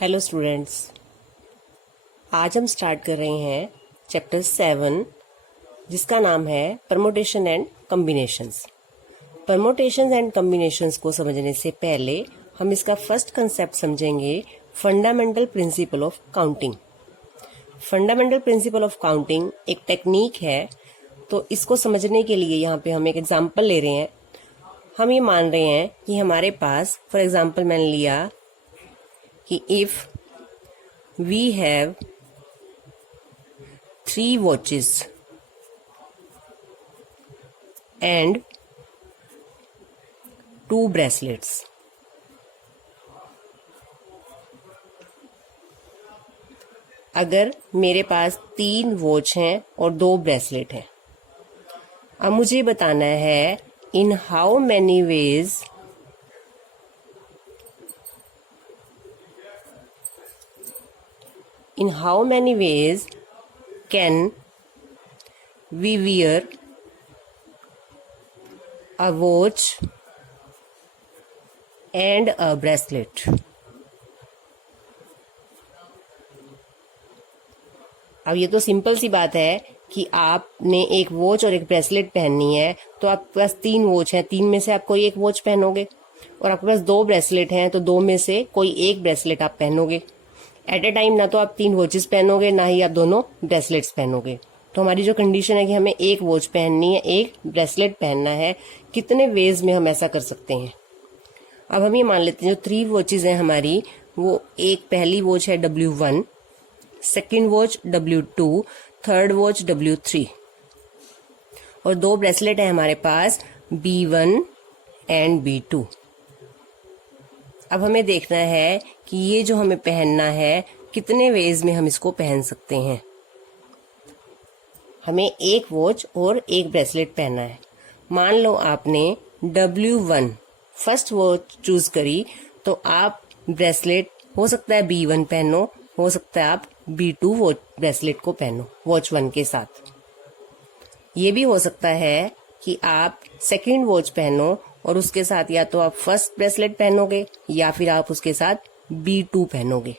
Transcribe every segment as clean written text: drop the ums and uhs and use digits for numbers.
Hello students, आज हम start कर रहे हैं चैप्टर 7 जिसका नाम है permutation and combinations. Permutations and combinations को समझने से पहले हम इसका फर्स्ट कंसेप्ट समझेंगे, fundamental principle of counting. Fundamental principle of counting एक टेक्निक है, तो इसको समझने के लिए यहाँ पे हम एक एग्जाम्पल ले रहे हैं। हम ये मान रहे हैं कि हमारे पास, फॉर एग्जाम्पल मैंने लिया कि if we have 3 watches and 2 bracelets, अगर मेरे पास 3 वॉच हैं और 2 ब्रेसलेट हैं, अब मुझे बताना है in how many ways in how many ways can we wear a watch and a bracelet। अब ये तो सिंपल सी बात है कि आपने एक वॉच और एक ब्रेसलेट पहननी है, तो आपके पास 3 वॉच हैं, 3 में से आप कोई एक वॉच पहनोगे, और आपके पास 2 ब्रेसलेट हैं तो 2 में से कोई एक ब्रेसलेट आप पहनोगे। एट ए टाइम ना तो आप 3 वॉचेस पहनोगे, ना ही आप दोनों ब्रेसलेट्स पहनोगे। तो हमारी जो कंडीशन है कि हमें एक वॉच पहननी है, एक ब्रेसलेट पहनना है, कितने वेज में हम ऐसा कर सकते हैं। अब हम ये मान लेते हैं जो 3 वॉचेस हैं हमारी, वो एक पहली वॉच है W1, second watch W2, third watch W3, और 2 ब्रेसलेट है हमारे पास B1 एंड B2। अब हमें देखना है कि ये जो हमें पहनना है कितने वेज में हम इसको पहन सकते हैं। हमें एक वॉच और एक ब्रेसलेट पहनना है। मान लो आपने W1 फर्स्ट वॉच चूज करी, तो आप ब्रेसलेट हो सकता है B1 पहनो, हो सकता है आप B2 वॉच ब्रेसलेट को पहनो वॉच 1 के साथ। ये भी हो सकता है कि आप सेकेंड वॉच पहनो और उसके साथ या तो आप फर्स्ट ब्रेसलेट पहनोगे या फिर आप उसके साथ B2 पहनोगे।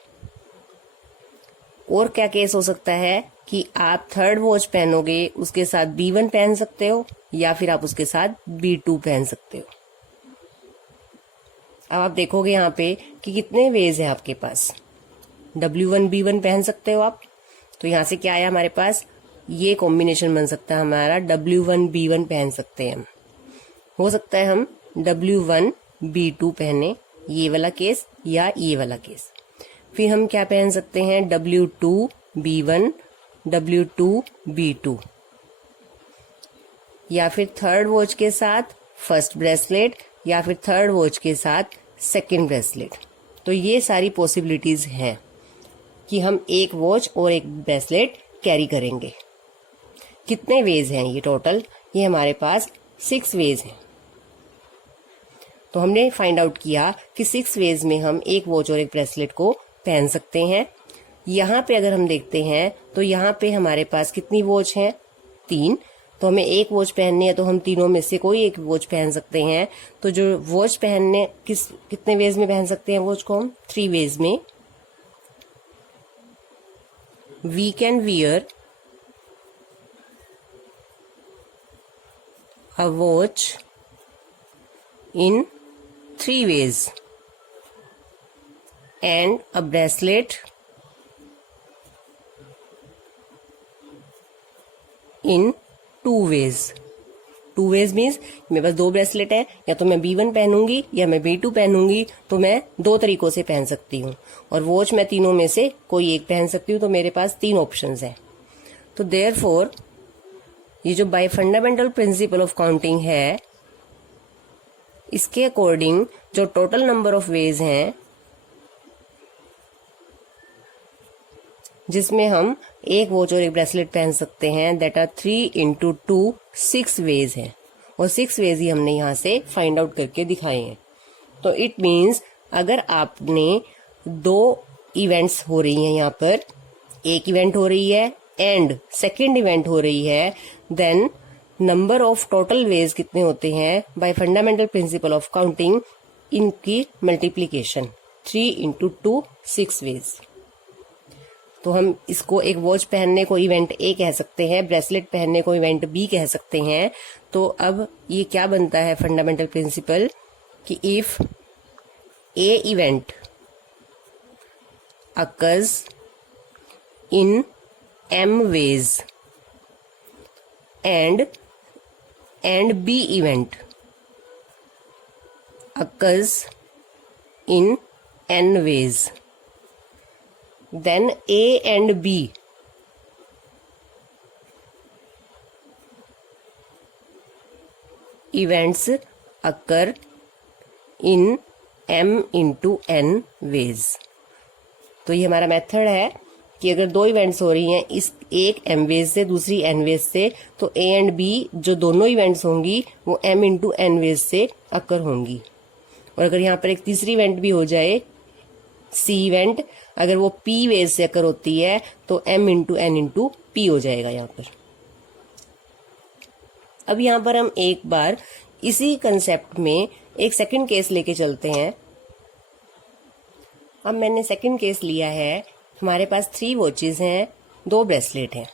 और क्या केस हो सकता है कि आप थर्ड वॉच पहनोगे, उसके साथ B1 पहन सकते हो या फिर आप उसके साथ B2 पहन सकते हो। अब आप देखोगे यहाँ पे कि कितने वेज है आपके पास। W1 B1 पहन सकते हो आप, तो यहाँ से क्या आया हमारे पास, ये कॉम्बिनेशन बन सकता है हमारा, W1 B1 पहन सकते हैं हम। हो सकता है हम W1 B2 पहने, ये वाला केस या ये वाला केस। फिर हम क्या पहन सकते हैं, W2 B1, W2 B2, या फिर थर्ड वॉच के साथ फर्स्ट ब्रेसलेट या फिर थर्ड वॉच के साथ सेकंड ब्रेसलेट। तो ये सारी पॉसिबिलिटीज हैं कि हम एक वॉच और एक ब्रेसलेट कैरी करेंगे। कितने वेज हैं ये टोटल, ये हमारे पास 6 वेज हैं। तो हमने फाइंड आउट किया कि 6 वेज में हम एक वॉच और एक ब्रेसलेट को पहन सकते हैं। यहाँ पे अगर हम देखते हैं तो यहाँ पे हमारे पास कितनी वॉच हैं, 3। तो हमें एक वॉच पहननी है, तो हम तीनों में से कोई एक वॉच पहन सकते हैं। तो जो वॉच पहनने कितने वेज में पहन सकते हैं वॉच को, हम 3 वेज में। We can wear a watch in 3 ways and a bracelet in 2 ways। 2 ways means मेरे पास 2 ब्रेसलेट है, या तो मैं B1 पहनूंगी या मैं B2 पहनूंगी, तो मैं 2 तरीकों से पहन सकती हूँ। और वॉच मैं तीनों में से कोई एक पहन सकती हूँ, तो मेरे पास 3 ऑप्शंस हैं। तो देयरफॉर ये जो bye fundamental principle of counting है, इसके अकॉर्डिंग जो टोटल नंबर ऑफ वेज हैं जिसमें हम एक वॉच और एक ब्रेसलेट पहन सकते हैं, दैट आर 3 × 2 6 वेज हैं। और 6 वेज ही हमने यहाँ से फाइंड आउट करके दिखाए हैं। तो इट मीन्स अगर आपने 2 इवेंट्स हो रही हैं, यहाँ पर एक इवेंट हो रही है एंड सेकेंड इवेंट हो रही है, then number of total ways कितने होते हैं by fundamental principle of counting, इनकी मल्टीप्लीकेशन 3 इंटू 2 6 वेज। तो हम इसको एक वॉच पहनने को इवेंट ए कह सकते हैं, ब्रेसलेट पहनने को इवेंट बी कह सकते हैं। तो अब ये क्या बनता है फंडामेंटल प्रिंसिपल कि if A event occurs in m ways and b event occurs in n ways, then a and b events occur in m into n ways। तो ये हमारा मेथड है कि अगर दो इवेंट्स हो रही हैं इस एक एम वेज से दूसरी एन वेज से, तो ए एंड बी जो दोनों इवेंट्स होंगी वो एम इंटू एन वेज से अकर होंगी। और अगर यहाँ पर एक तीसरी इवेंट भी हो जाए सी इवेंट, अगर वो पी वेज से अकर होती है तो M into N into P हो जाएगा यहाँ पर। अब यहाँ पर हम एक बार इसी कंसेप्ट में एक सेकंड केस लेके चलते हैं। अब मैंने सेकंड केस लिया है, हमारे पास 3 वॉचेस हैं, 2 ब्रेसलेट हैं।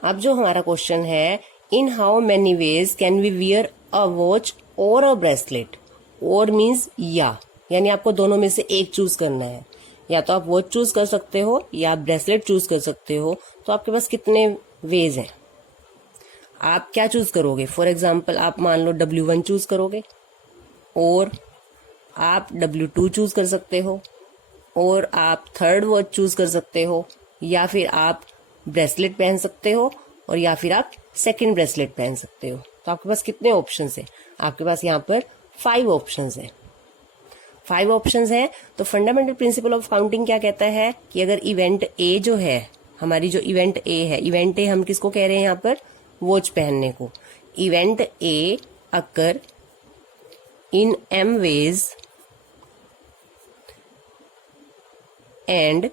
अब जो हमारा क्वेश्चन है, in how many ways can we wear a watch or a bracelet. और मीन्स यानी आपको दोनों में से एक चूज करना है, या तो आप वॉच चूज कर सकते हो या आप ब्रेसलेट चूज कर सकते हो। तो आपके पास कितने वेज हैं, आप क्या चूज करोगे? फॉर एग्जाम्पल आप मान लो W1 चूज करोगे, और आप W2 चूज कर सकते हो, और आप थर्ड वॉच चूज कर सकते हो, या फिर आप ब्रेसलेट पहन सकते हो, और या फिर आप सेकंड ब्रेसलेट पहन सकते हो। तो आपके पास कितने ऑप्शंस हैं? आपके पास यहाँ पर 5 ऑप्शंस हैं। 5 ऑप्शंस हैं। तो फंडामेंटल प्रिंसिपल ऑफ काउंटिंग क्या कहता है कि अगर इवेंट ए जो है, हमारी जो इवेंट ए है, इवेंट ए हम किसको कह रहे हैं यहाँ पर? वॉच पहनने को। Event A occur in M ways and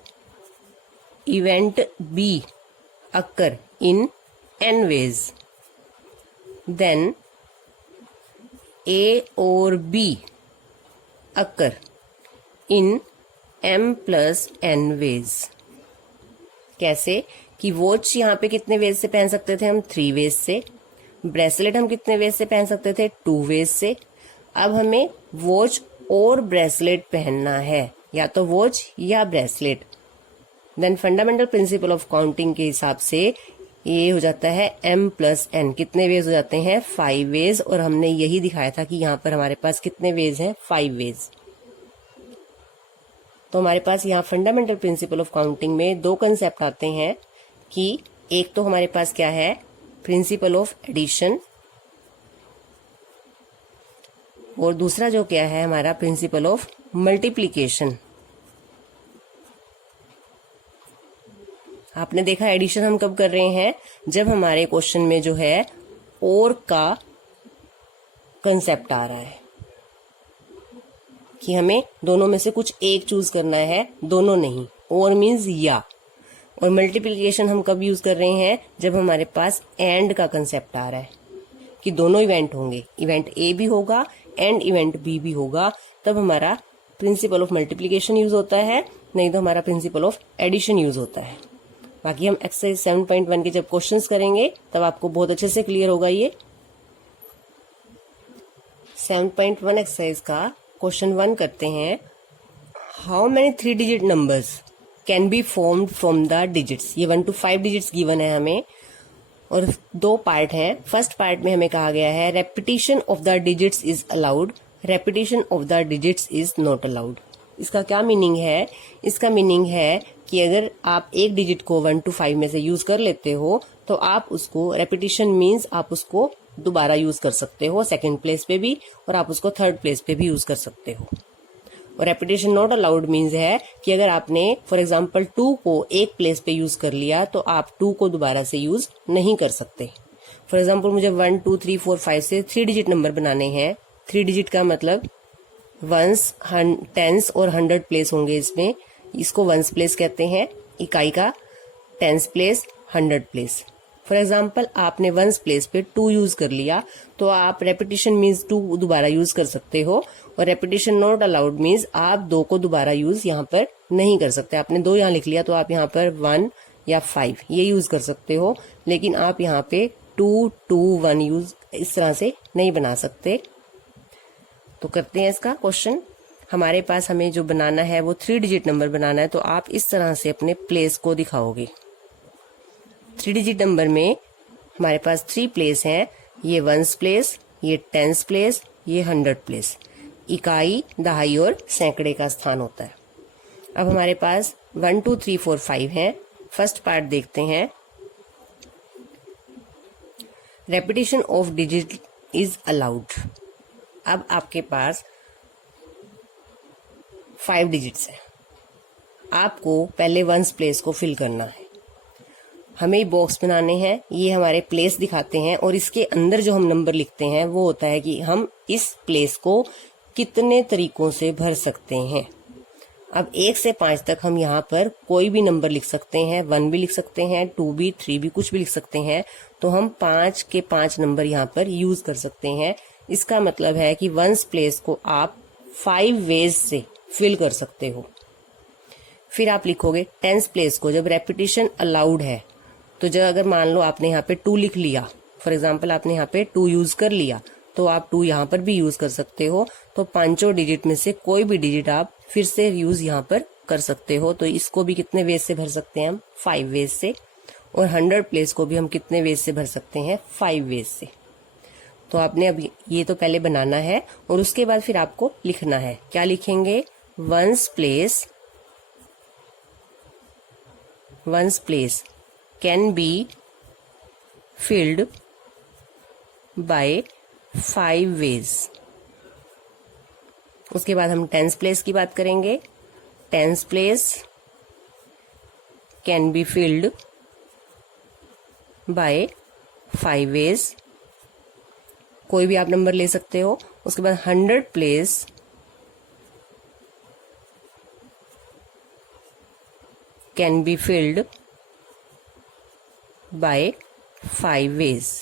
event B occur in n ways, then A or B occur in m plus n ways। कैसे कि वॉच यहाँ पे कितने वेज से पहन सकते थे हम? 3 वेज से। ब्रेसलेट हम कितने वेज से पहन सकते थे? 2 वेज से। अब हमें वॉच और ब्रेसलेट पहनना है, या तो वॉच या bracelet. Then fundamental principle of counting के हिसाब से ये हो जाता है m प्लस n। कितने वेज हो जाते हैं? 5 वेज। और हमने यही दिखाया था कि यहाँ पर हमारे पास कितने वेज हैं? 5 वेज। तो हमारे पास यहाँ फंडामेंटल प्रिंसिपल ऑफ काउंटिंग में 2 कंसेप्ट आते हैं कि एक तो हमारे पास क्या है? प्रिंसिपल ऑफ एडिशन, और दूसरा जो क्या है हमारा? Principle of multiplication. आपने देखा एडिशन हम कब कर रहे हैं? जब हमारे क्वेश्चन में जो है और का कंसेप्ट आ रहा है कि हमें दोनों में से कुछ एक चूज करना है, दोनों नहीं। और मीन्स या। और मल्टीप्लिकेशन हम कब यूज कर रहे हैं? जब हमारे पास एंड का कंसेप्ट आ रहा है कि दोनों इवेंट होंगे, इवेंट ए भी होगा एंड इवेंट बी भी होगा, तब हमारा प्रिंसिपल ऑफ मल्टीप्लिकेशन यूज होता है, नहीं तो हमारा प्रिंसिपल ऑफ एडिशन यूज होता है। बाकी हम एक्सरसाइज 7.1 के जब क्वेश्चंस करेंगे तब आपको बहुत अच्छे से क्लियर होगा। ये 7.1 एक्सरसाइज का क्वेश्चन 1 करते हैं। How many 3 digit numbers can be formed from the digits. ये 1 to 5 डिजिट्स गिवन है हमें, और 2 पार्ट हैं। फर्स्ट पार्ट में हमें कहा गया है repetition of the digits is allowed, repetition of the digits is not allowed. इसका क्या मीनिंग है? इसका मीनिंग है कि अगर आप एक डिजिट को 1 to 5 में से यूज कर लेते हो तो आप उसको, रेपिटेशन मीन्स आप उसको दोबारा यूज कर सकते हो सेकंड प्लेस पे भी, और आप उसको थर्ड प्लेस पे भी यूज कर सकते हो। और रेपिटेशन नॉट अलाउड मीन्स है कि अगर आपने फॉर एग्जांपल 2 को एक प्लेस पे यूज कर लिया तो आप 2 को दोबारा से यूज नहीं कर सकते। फॉर एग्जांपल मुझे 1 2 3 4 5 से 3 डिजिट नंबर बनाने हैं। 3 डिजिट का मतलब वंस, टेंस और 100 प्लेस होंगे इसमें। इसको वंस प्लेस कहते हैं इकाई का, tens place, 100 place. For example आपने वंस प्लेस पे 2 यूज कर लिया, तो आप रेपिटेशन मीन्स 2 दोबारा यूज कर सकते हो, और रेपिटेशन नॉट अलाउड मीन्स आप 2 को दोबारा यूज यहाँ पर नहीं कर सकते। आपने 2 यहाँ लिख लिया तो आप यहाँ पर 1 या 5 ये यूज कर सकते हो, लेकिन आप यहाँ पे 2, 2, 1 यूज इस तरह से नहीं बना सकते। तो करते हैं इसका क्वेश्चन। हमारे पास हमें जो बनाना है वो 3 डिजिट नंबर बनाना है, तो आप इस तरह से अपने प्लेस को दिखाओगे। 3 डिजिट नंबर में हमारे पास 3 प्लेस हैं, ये वंस प्लेस, ये टेंस प्लेस, ये 100 प्लेस। इकाई, दहाई और सैकड़े का स्थान होता है। अब हमारे पास 1, 2, 3, 4, 5 हैं। फर्स्ट पार्ट देखते हैं। Repetition of digit is allowed. अब आपके पास 5 डिजिट्स हैं, आपको पहले वंस प्लेस को फिल करना है। हमें बॉक्स बनाने हैं, ये हमारे प्लेस दिखाते हैं, और इसके अंदर जो हम नंबर लिखते हैं वो होता है कि हम इस प्लेस को कितने तरीकों से भर सकते हैं। अब 1 से 5 तक हम यहाँ पर कोई भी नंबर लिख सकते हैं, 1 भी लिख सकते हैं, 2 भी, 3 भी, कुछ भी लिख सकते हैं। तो हम 5 के 5 नंबर यहाँ पर यूज कर सकते हैं। इसका मतलब है कि वंस प्लेस को आप 5 वेज से फिल कर सकते हो। फिर आप लिखोगे टेंस प्लेस को, जब रेपिटेशन अलाउड है, तो जब अगर मान लो आपने यहाँ पे 2 लिख लिया, फॉर एग्जाम्पल आपने यहाँ पे 2 यूज कर लिया, तो आप 2 यहाँ पर भी यूज कर सकते हो। तो 5 डिजिट में से कोई भी डिजिट आप फिर से यूज यहाँ पर कर सकते हो। तो इसको भी कितने वेज से भर सकते हैं हम? 5 वेज से। और 100 प्लेस को भी हम कितने वेज से भर सकते हैं? 5 वेज से। तो आपने अब ये तो पहले बनाना है, और उसके बाद फिर आपको लिखना है। क्या लिखेंगे? Ones place can be filled by 5 ways. उसके बाद हम टेंस प्लेस की बात करेंगे। Tens place can be filled by 5 ways, कोई भी आप नंबर ले सकते हो। उसके बाद 100 place can be filled by 5 ways.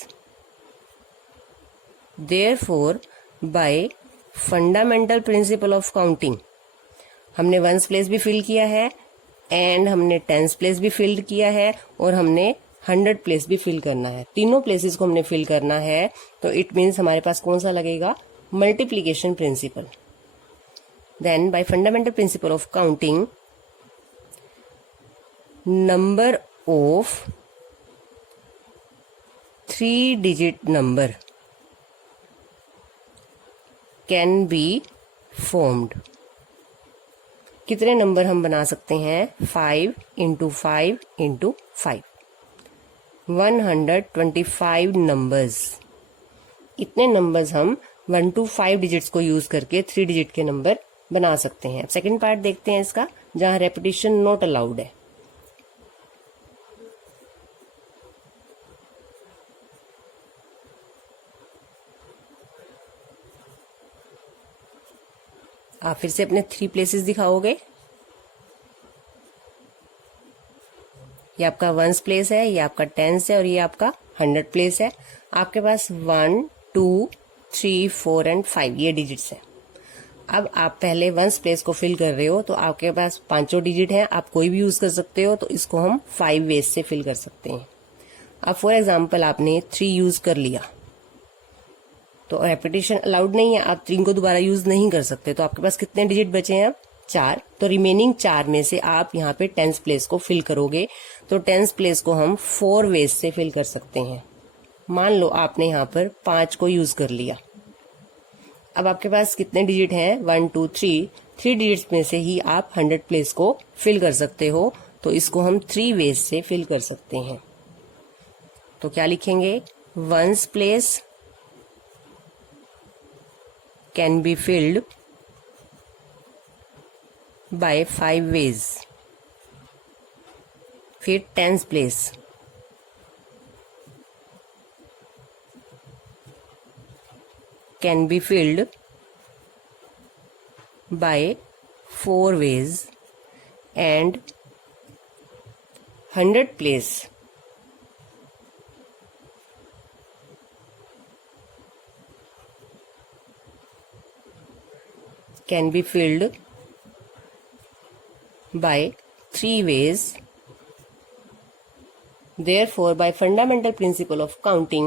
Therefore, by fundamental principle of counting, हमने वंस प्लेस भी फिल किया है, एंड हमने टेंस प्लेस भी फिल किया है, और हमने 100 प्लेस भी फिल करना है। तीनों प्लेसेस को हमने फिल करना है। तो इट मीन्स हमारे पास कौन सा लगेगा? Multiplication principle. Then by fundamental principle of counting, number of 3 digit number can be formed. कितने नंबर हम बना सकते हैं? 5 × 5 × 5, 125 नंबर्स। इतने नंबर्स हम 1 to 5 डिजिट्स को यूज करके 3 डिजिट के नंबर बना सकते हैं। सेकंड पार्ट देखते हैं इसका, जहां रेपिटेशन नॉट अलाउड है। आप फिर से अपने 3 प्लेसेस दिखाओगे। ये आपका वंस प्लेस है, ये आपका टेंस है, और ये आपका 100 प्लेस है। आपके पास 1, 2, 3, 4 एंड 5 ये डिजिट्स हैं। अब आप पहले वंस प्लेस को फिल कर रहे हो, तो आपके पास 5 डिजिट हैं, आप कोई भी यूज कर सकते हो। तो इसको हम 5 वेज से फिल कर सकते हैं। अब फॉर एग्जाम्पल आपने 3 यूज कर लिया, तो रेपिटेशन अलाउड नहीं है, आप 3 को दोबारा यूज नहीं कर सकते। तो आपके पास कितने डिजिट बचे हैं? अब 4। तो रिमेनिंग 4 में से आप यहाँ पे टेंस प्लेस को फिल करोगे। तो टेंस प्लेस को हम 4 वेज से फिल कर सकते हैं। मान लो आपने यहाँ पर 5 को यूज कर लिया। अब आपके पास कितने डिजिट हैं? 1, 2, 3। 3 डिजिट्स में से ही आप 100 प्लेस को फिल कर सकते हो। तो इसको हम 3 वेज से फिल कर सकते हैं। तो क्या लिखेंगे? Ones place can be filled by 5 ways। फिर tens place can be filled by 4 ways, and 100 place can be filled bye 3 ways. Therefore, by fundamental principle of counting,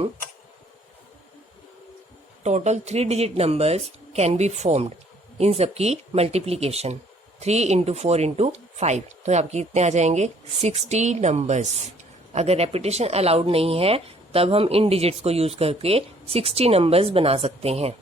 total 3-digit numbers can be formed. इन सब की multiplication 3 into 4 into 5 तो आपके कितने आ जाएंगे 60 numbers. अगर repetition allowed नहीं है तब हम इन डिजिट्स को यूज करके 60 नंबर्स बना सकते हैं.